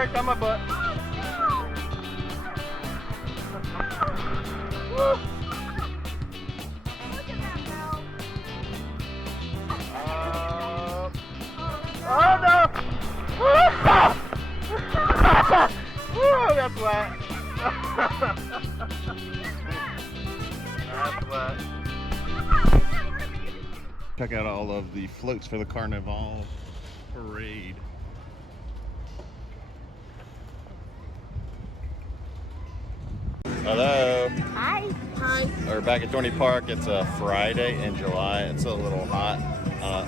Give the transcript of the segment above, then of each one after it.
right on my butt. Oh no! Woo, that's wet. That's wet. Check out all of the floats for the Carnivale parade. Hello. Hi. Hi. We're back at Dorney Park. It's a Friday in July. It's a little hot.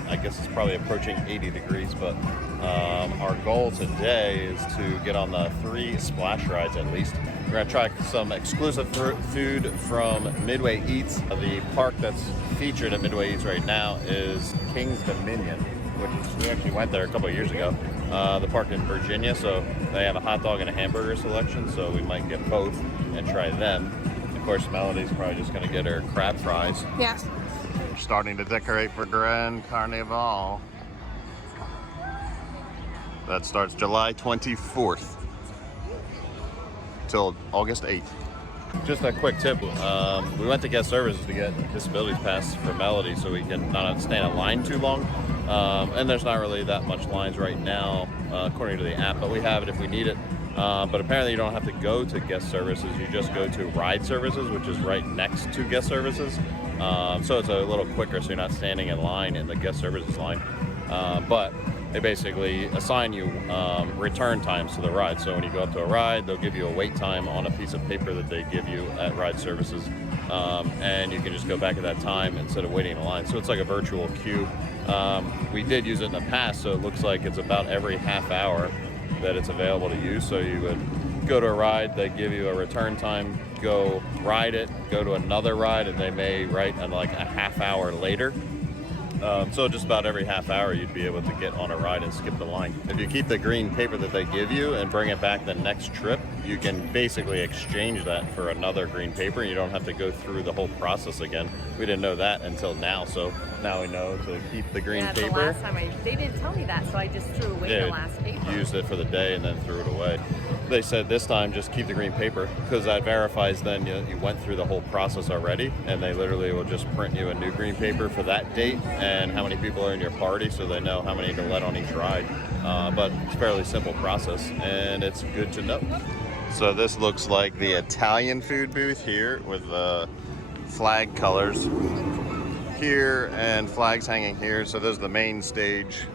I guess it's probably approaching 80 degrees, but our goal today is to get on the 3 splash rides at least. We're going to try some exclusive food from Midway Eats. The park that's featured at Midway Eats right now is King's Dominion, which we actually went there a couple of years ago. The park in Virginia, so they have a hot dog and a hamburger selection, so we might get both and try them. Of course, Melody's probably just going to get her crab fries. Yes. We're starting to decorate for Grand Carnivale. That starts July 24th till August 8th. Just a quick tip, we went to guest services to get Disabilities pass for Melody so we can not stand in line too long. And there's not really that much lines right now, according to the app, but we have it if we need it. But apparently you don't have to go to guest services, you just go to ride services, which is right next to guest services. So it's a little quicker, so you're not standing in line in the guest services line. But they basically assign you return times to the ride. So when you go up to a ride, they'll give you a wait time on a piece of paper that they give you at ride services. And you can just go back at that time instead of waiting in a line. So it's like a virtual queue. We did use it in the past, so it looks like it's about every half hour that it's available to use. So you would go to a ride, they give you a return time, go ride it, go to another ride, and they may write like a half hour later. So just about every half hour you'd be able to get on a ride and skip the line. If you keep the green paper that they give you and bring it back the next trip, you can basically exchange that for another green paper and you don't have to go through the whole process again. We didn't know that until now, so now we know to keep the green paper. The last time they didn't tell me that, so I just threw away the last paper. Used it for the day and then threw it away. They said this time just keep the green paper because that verifies then you went through the whole process already, and they literally will just print you a new green paper for that date and how many people are in your party, so they know how many to let on each ride. But it's a fairly simple process and it's good to know. So this looks like the Italian food booth here with the flag colors here and flags hanging here. So there's the main stage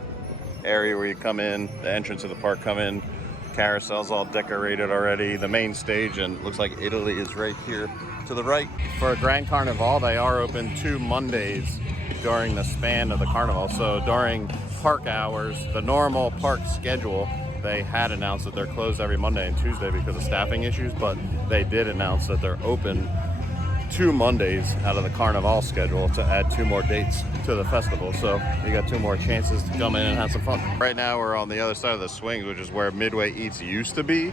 area where you come in, the entrance of the park, come in. Carousel's all decorated already. The main stage, and looks like Italy is right here to the right. For Grand Carnivale, they are open 2 Mondays during the span of the carnival. So during park hours, the normal park schedule, they had announced that they're closed every Monday and Tuesday because of staffing issues, but they did announce that they're open 2 Mondays out of the Carnival schedule to add 2 more dates to the festival. So you got 2 more chances to come in and have some fun. Right now we're on the other side of the swings, which is where Midway Eats used to be.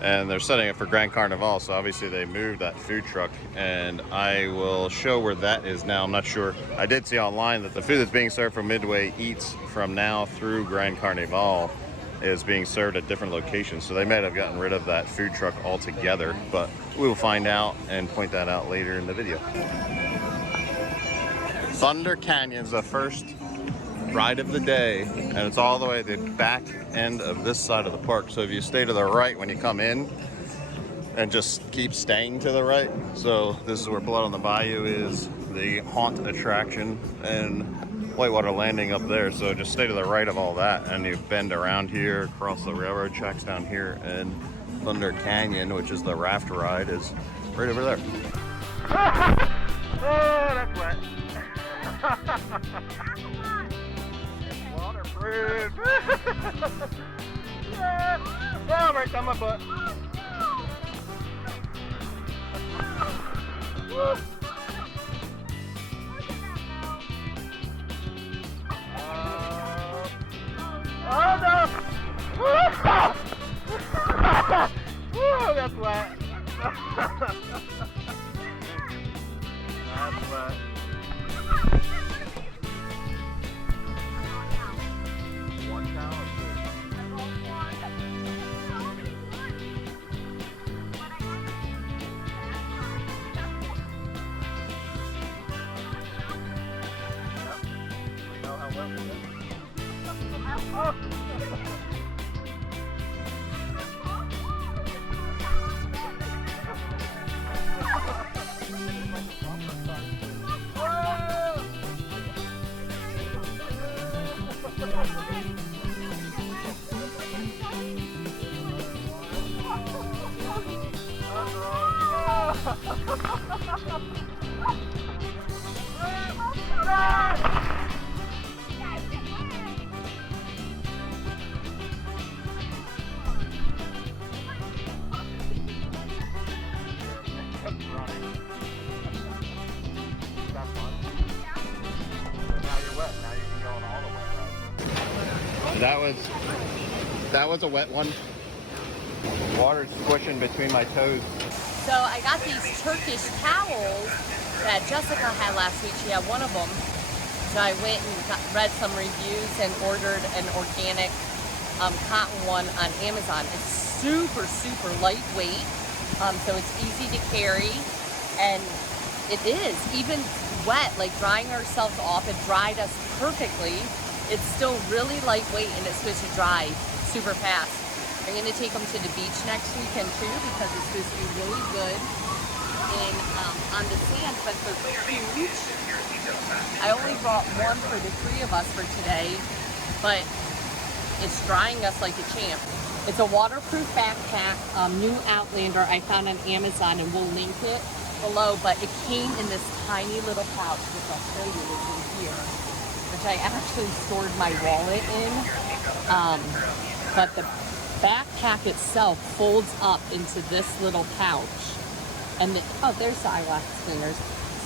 And they're setting it for Grand Carnival, so obviously they moved that food truck, and I will show where that is now. I'm not sure. I did see online that the food that's being served from Midway Eats from now through Grand Carnival is being served at different locations, so they might have gotten rid of that food truck altogether, but we will find out and point that out later in the video. Thunder Canyon's the first ride of the day, and it's all the way at the back end of this side of the park. So if you stay to the right when you come in and just keep staying to the right, so this is where Blood on the Bayou is, the haunt attraction, and Whitewater Landing up there. So just stay to the right of all that and you bend around here, across the railroad tracks down here, and Thunder Canyon, which is the raft ride, is right over there. Oh, that's wet. Waterproof. Yeah. Oh, right on my butt. Oh no! Woo, that's wet. That's wet. One towel or 2? That was a wet one. Water's squishing between my toes. So I got these Turkish towels that Jessica had last week. She had one of them. So I went and read some reviews and ordered an organic cotton one on Amazon. It's super, super lightweight. So it's easy to carry. And it is, even wet, like drying ourselves off, it dried us perfectly. It's still really lightweight and it's supposed to dry super fast. I'm going to take them to the beach next weekend too because it's supposed to be really good in on the sand, but they're huge. I only brought one for the 3 of us for today, but it's drying us like a champ. It's a waterproof backpack, new Outlander I found on Amazon, and we'll link it below, but it came in this tiny little pouch, which I'll show you is in here, which I actually stored my wallet in, but the backpack itself folds up into this little pouch, and there's the eyelash cleaners.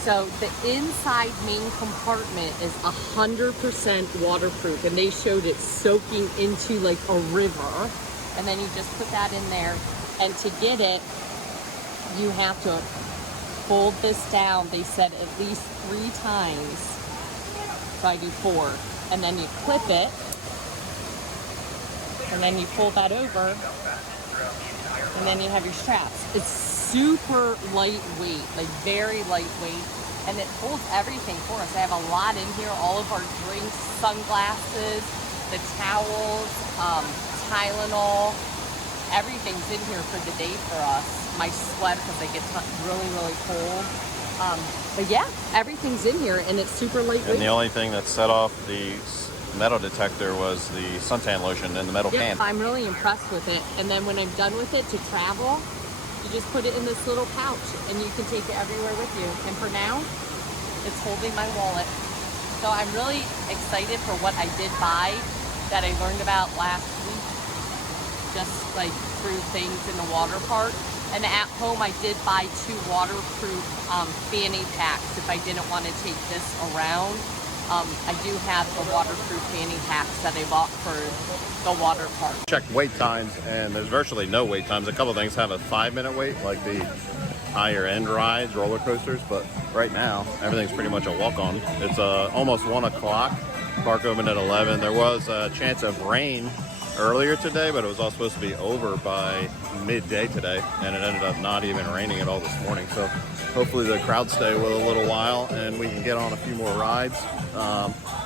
So the inside main compartment is 100% waterproof, and they showed it soaking into like a river, and then you just put that in there, and to get it, you have to fold this down. They said at least 3 times, so I do 4, and then you clip it, and then you fold that over, and then you have your straps. It's super lightweight, like very lightweight, and it holds everything for us. I have a lot in here, all of our drinks, sunglasses, the towels, Tylenol, everything's in here for the day for us. My sweat because I get really, really cold. But yeah, everything's in here and it's super lightweight. And the only thing that set off the metal detector was the suntan lotion in the metal can. I'm really impressed with it. And then when I'm done with it to travel, you just put it in this little pouch and you can take it everywhere with you. And for now, it's holding my wallet. So I'm really excited for what I did buy that I learned about last week, just like through things in the water park. And at home, I did buy 2 waterproof fanny packs if I didn't want to take this around. I do have the waterproof fanny packs that I bought for the water park. Checked wait times, and there's virtually no wait times. A couple things have a 5-minute wait, like the higher end rides, roller coasters, but right now, everything's pretty much a walk-on. It's almost 1 o'clock. Park opened at 11. There was a chance of rain earlier today, but it was all supposed to be over by midday today, and it ended up not even raining at all this morning. So hopefully the crowd stay with a little while and we can get on a few more rides.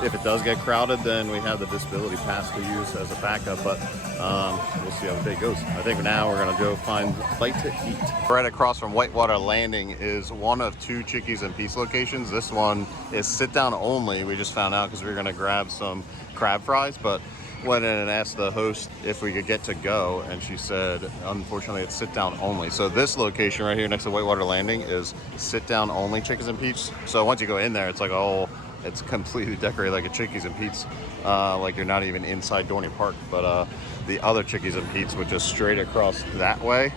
If it does get crowded, then we have the disability pass to use as a backup, but we'll see how the day goes. I think now we're gonna go find a place to eat. Right across from Whitewater Landing is one of 2 Chickies and Pete's locations. This one is sit down only. We just found out because we were gonna grab some crab fries, but went in and asked the host if we could get to go, and she said unfortunately it's sit down only. So this location right here next to Whitewater Landing is sit down only Chickies and Pete's. So once you go in there, it's like it's completely decorated like a Chickies and Pete's, like you're not even inside Dorney Park. But the other Chickies and Pete's, which is straight across that way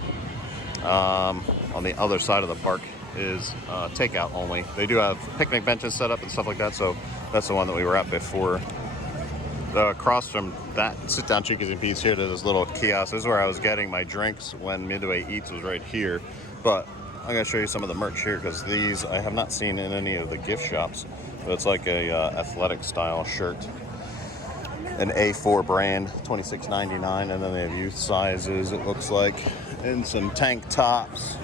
on the other side of the park, is takeout only. They do have picnic benches set up and stuff like that, so that's the one that we were at before. Across from that sit-down Chickies and Pete's here to this little kiosk. This is where I was getting my drinks when Midway Eats was right here. But I'm going to show you some of the merch here because these I have not seen in any of the gift shops. But it's like a athletic style shirt. An A4 brand, $26.99, and then they have youth sizes, it looks like. And some tank tops.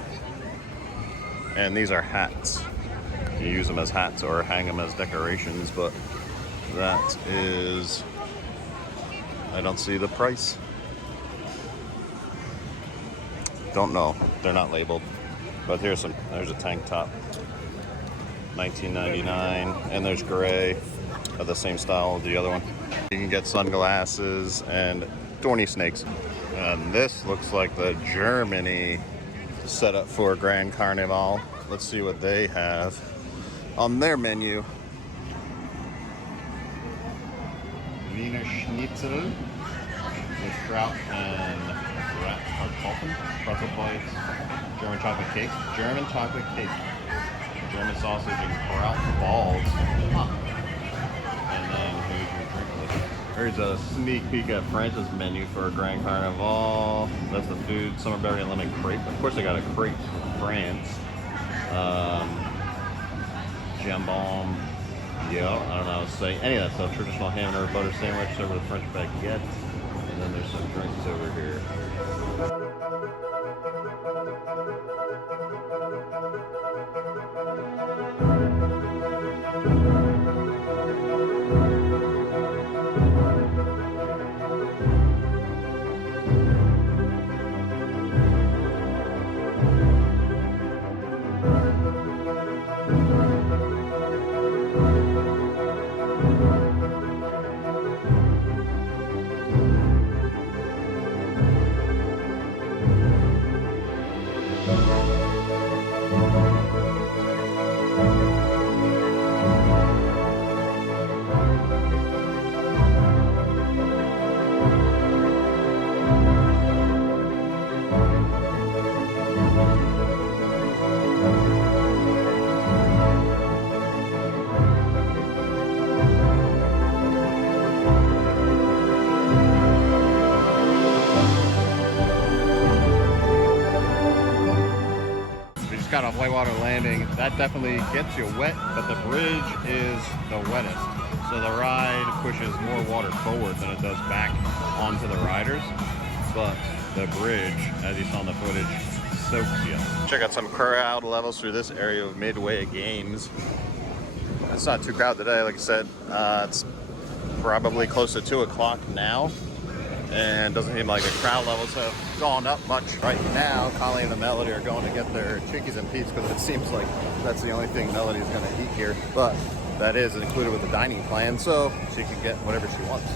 And these are hats. You use them as hats or hang them as decorations, but that is... I don't see the price. Don't know. They're not labeled. But there's a tank top. $19.99. And there's gray of the same style as the other one. You can get sunglasses and Dorney snakes. And this looks like the Germany set up for Grand Carnival. Let's see what they have on their menu. Wiener Schnitzel with trout and rat Kartoffeln, pretzel bites, German chocolate cake, German sausage and kraut balls. And then here's your drink list. Here's a sneak peek at France's menu for Grand Carnival. That's the food, summer berry and lemon crepe. Of course, they got a crepe from France. Jambon. Yeah, I don't know how to say any of that stuff. Traditional ham and butter sandwich served with a French baguette. And then there's some drinks over here. Got off Whitewater Landing. That definitely gets you wet, but the bridge is the wettest. So the ride pushes more water forward than it does back onto the riders. But the bridge, as you saw in the footage, soaks you. Check out some crowd levels through this area of Midway Games. It's not too crowded today, like I said. It's probably close to 2 o'clock now. And doesn't seem like the crowd levels have gone up much. Right now, Colleen and Melody are going to get their Chickies and Pete's because it seems like that's the only thing Melody's going to eat here. But that is included with the dining plan, so she can get whatever she wants.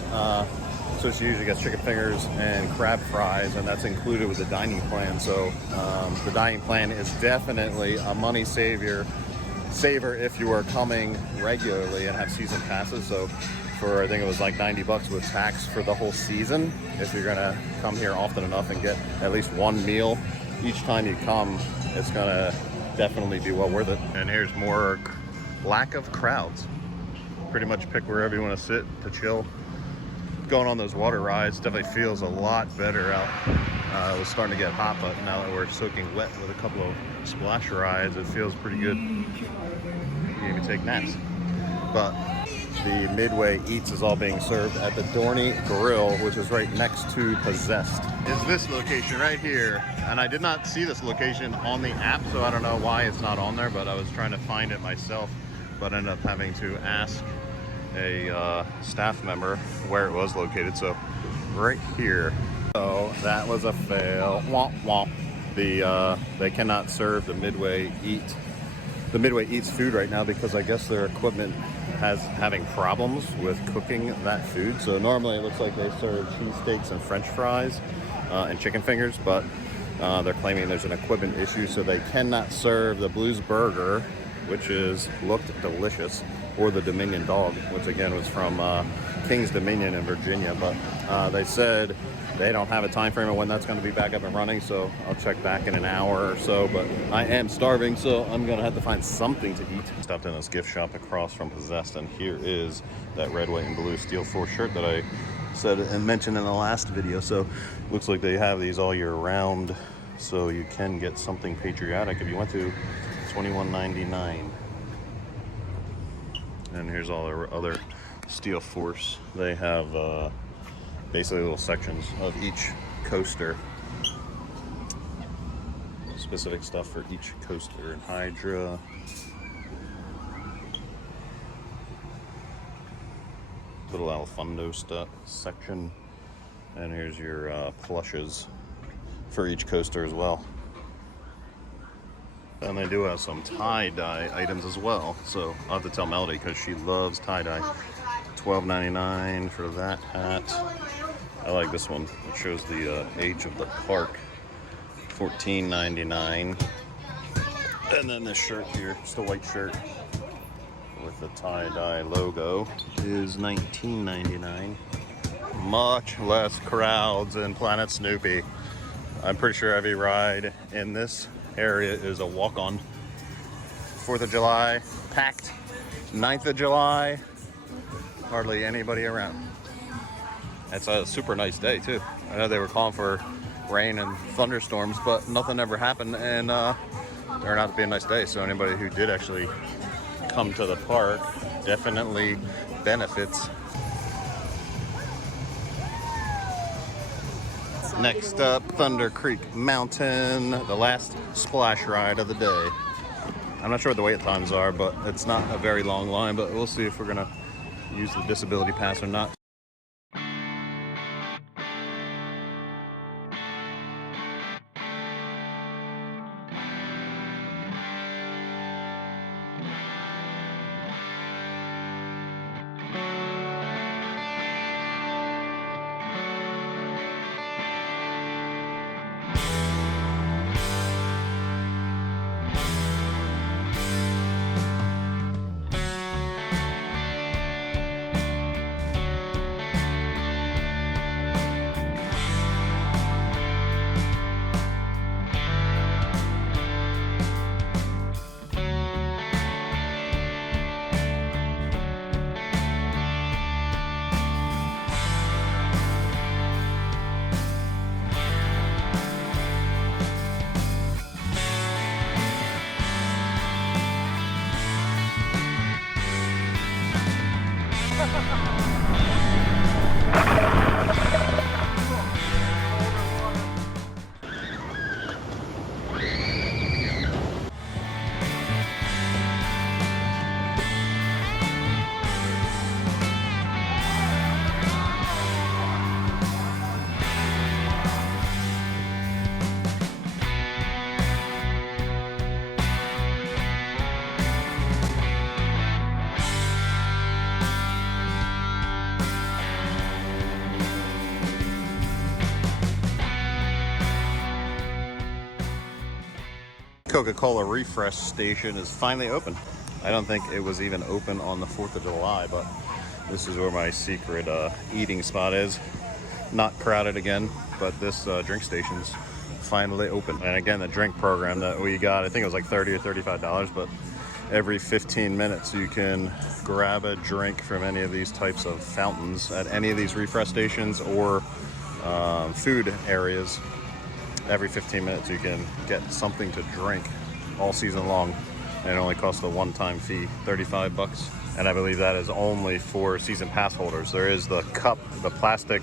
So she usually gets chicken fingers and crab fries, and that's included with the dining plan. So the dining plan is definitely a money saver if you are coming regularly and have season passes. So for, I think it was like 90 bucks with tax for the whole season. If you're gonna come here often enough and get at least one meal each time you come, it's gonna definitely be well worth it. And here's more lack of crowds. Pretty much pick wherever you want to sit to chill. Going on those water rides definitely feels a lot better out. It was starting to get hot, but now that we're soaking wet with a couple of splash rides, it feels pretty good. You can even take naps. But the Midway Eats is all being served at the Dorney Grill, which is right next to Possessed. Is this location right here. And I did not see this location on the app, so I don't know why it's not on there, but I was trying to find it myself, but ended up having to ask a staff member where it was located. So right here. So that was a fail. Womp womp. They cannot serve the Midway Eats food right now because I guess their equipment having problems with cooking that food. So normally it looks like they serve cheesesteaks and French fries and chicken fingers, but they're claiming there's an equipment issue, so they cannot serve the Blues Burger, which looked delicious, or the Dominion Dog, which again was from King's Dominion in Virginia. But they said they don't have a time frame of when that's going to be back up and running, so I'll check back in an hour or so. But I am starving, so I'm going to have to find something to eat. Stopped in this gift shop across from Possessed, and here is that red, white, and blue Steel Force shirt that I said and mentioned in the last video. So looks like they have these all year round, so you can get something patriotic if you want to. $21.99. And here's all their other Steel Force. They have basically little sections of each coaster. Specific stuff for each coaster. And Hydra. Little Alfundo stuff section. And here's your plushes for each coaster as well. And they do have some tie-dye items as well. So I'll have to tell Melody because she loves tie-dye. $12.99 for that hat. I like this one. It shows the age of the park. $14.99. And then this shirt here, just a white shirt with the tie-dye logo, is $19.99. Much less crowds in Planet Snoopy. I'm pretty sure every ride in this area is a walk-on. 4th of July, packed. 9th of July, hardly anybody around. It's a super nice day too. I know they were calling for rain and thunderstorms, but nothing ever happened, and turned out to be a nice day. So anybody who did actually come to the park definitely benefits. Next up, Thunder Creek Mountain, the last splash ride of the day. I'm not sure what the wait times are, but it's not a very long line, but we'll see if we're gonna use the disability pass or not. Coca-Cola refresh station is finally open. I don't think it was even open on the 4th of July, but this is where my secret eating spot is. Not crowded again, but this drink station's finally open. And again, the drink program that we got, I think it was like $30 or $35, but every 15 minutes you can grab a drink from any of these types of fountains at any of these refresh stations or food areas. Every 15 minutes you can get something to drink all season long, and it only costs a one-time fee, 35 bucks. And I believe that is only for season pass holders. There is the cup, the plastic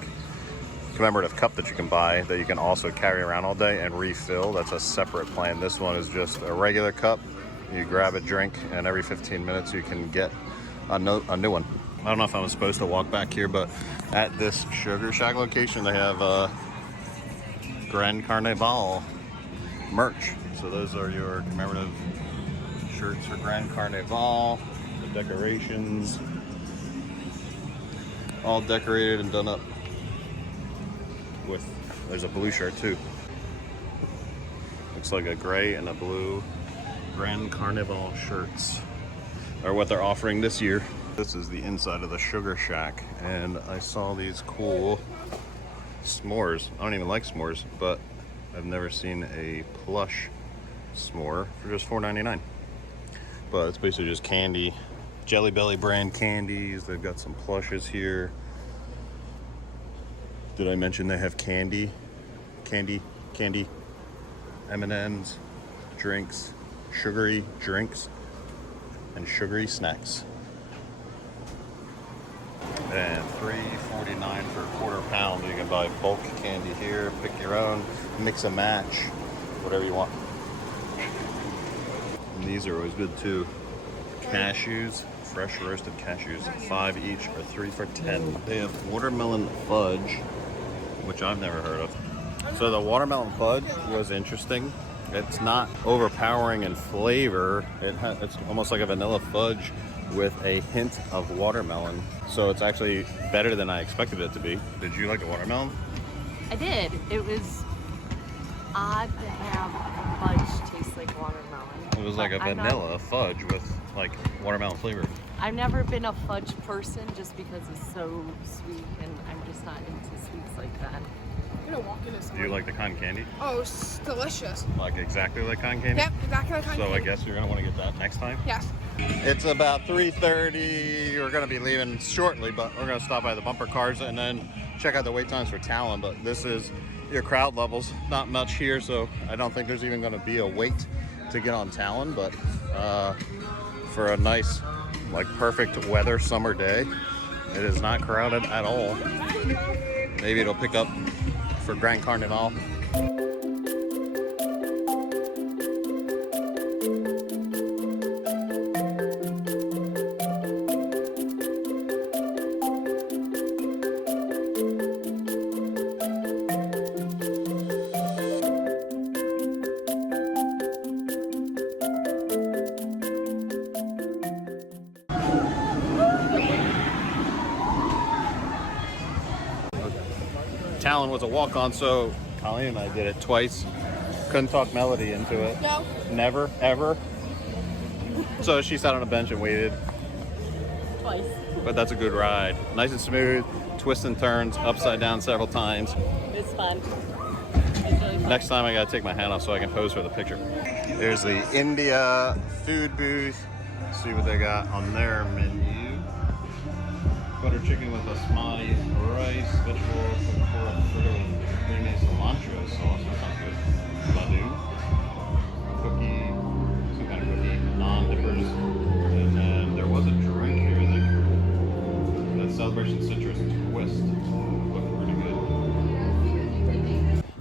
commemorative cup that you can buy that you can also carry around all day and refill. That's a separate plan. This one is just a regular cup. You grab a drink, and every 15 minutes you can get a new one. I don't know if I'm supposed to walk back here, but at this Sugar Shack location, they have Grand Carnivale merch. So those are your commemorative shirts for Grand Carnivale. The decorations, all decorated and done up with, there's a blue shirt too. Looks like a gray and a blue Grand Carnivale shirts are what they're offering this year. This is the inside of the Sugar Shack, and I saw these cool s'mores. I don't even like s'mores, but I've never seen a plush s'more for just $4.99. But it's basically just candy, Jelly Belly brand candies. They've got some plushes here. Did I mention they have candy, M&Ms, drinks, sugary drinks, and sugary snacks. And $3.49 for a quarter pound. You can buy bulk candy here, pick your own, mix and match, whatever you want. And these are always good too. Cashews, fresh roasted cashews, 5 each or 3 for $10. They have watermelon fudge, which I've never heard of. So the watermelon fudge was interesting. It's not overpowering in flavor. It's almost like a vanilla fudge with a hint of watermelon. So it's actually better than I expected it to be. Did you like the watermelon? I did. It was odd to have fudge taste like watermelon. It was like a vanilla fudge with like watermelon flavor. I've never been a fudge person just because it's so sweet, and I'm just not into sweets like that. I'm gonna walk into Do something. you like the cotton candy? Oh, it's delicious. Like exactly like cotton candy? Yep, exactly like So I guess you're gonna want to get that next time? Yes. It's about 3:30. We're gonna be leaving shortly, but we're gonna stop by the bumper cars and then check out the wait times for Talon. But this is your crowd levels. Not much here, so I don't think there's even gonna be a wait to get on Talon. But for a nice, like perfect weather summer day, it is not crowded at all. Maybe it'll pick up for Grand Carnivale. Talon was a walk-on, so Colleen and I did it twice. Couldn't talk Melody into it. No. Never, ever. So she sat on a bench and waited. Twice. But that's a good ride. Nice and smooth, twists and turns, upside down several times. It's fun. It's really fun. Next time I gotta take my hat off so I can pose for the picture. There's the India food booth. See what they got on their menu. Butter chicken with basmati rice, vegetables, creamy cilantro sauce. That sounds good. Laddu. Cookie, some kind of cookie, non-dippers. And then there was a drink here, I think. That Celebration Citrus Twist. Looked pretty good.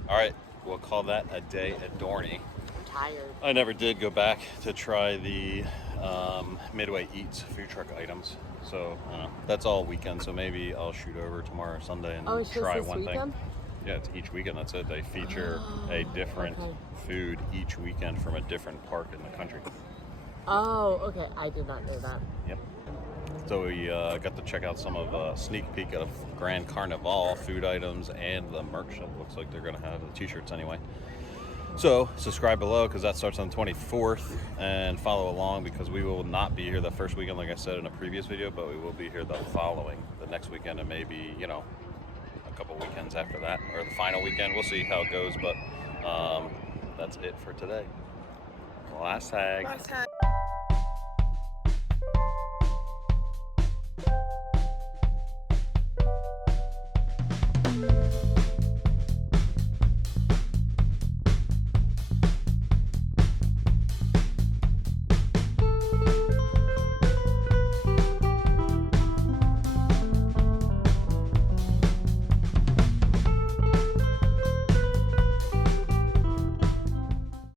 All right, we'll call that a day at Dorney. I'm tired. I never did go back to try the Midway Eats food truck items. So that's all weekend. So maybe I'll shoot over tomorrow or Sunday and it's try just this one weekend? thing. Yeah, it's each weekend. That's it. They feature a different food each weekend from a different park in the country. Oh, okay. I did not know that. Yep. So we got to check out some of a sneak peek of Grand Carnivale food items and the merch shop. Looks like they're going to have the t-shirts anyway. So subscribe below because that starts on the 24th, and follow along because we will not be here the first weekend like I said in a previous video, but we will be here the next weekend, and maybe, you know, a couple weekends after that, or the final weekend. We'll see how it goes, but that's it for today. Last tag. Last time.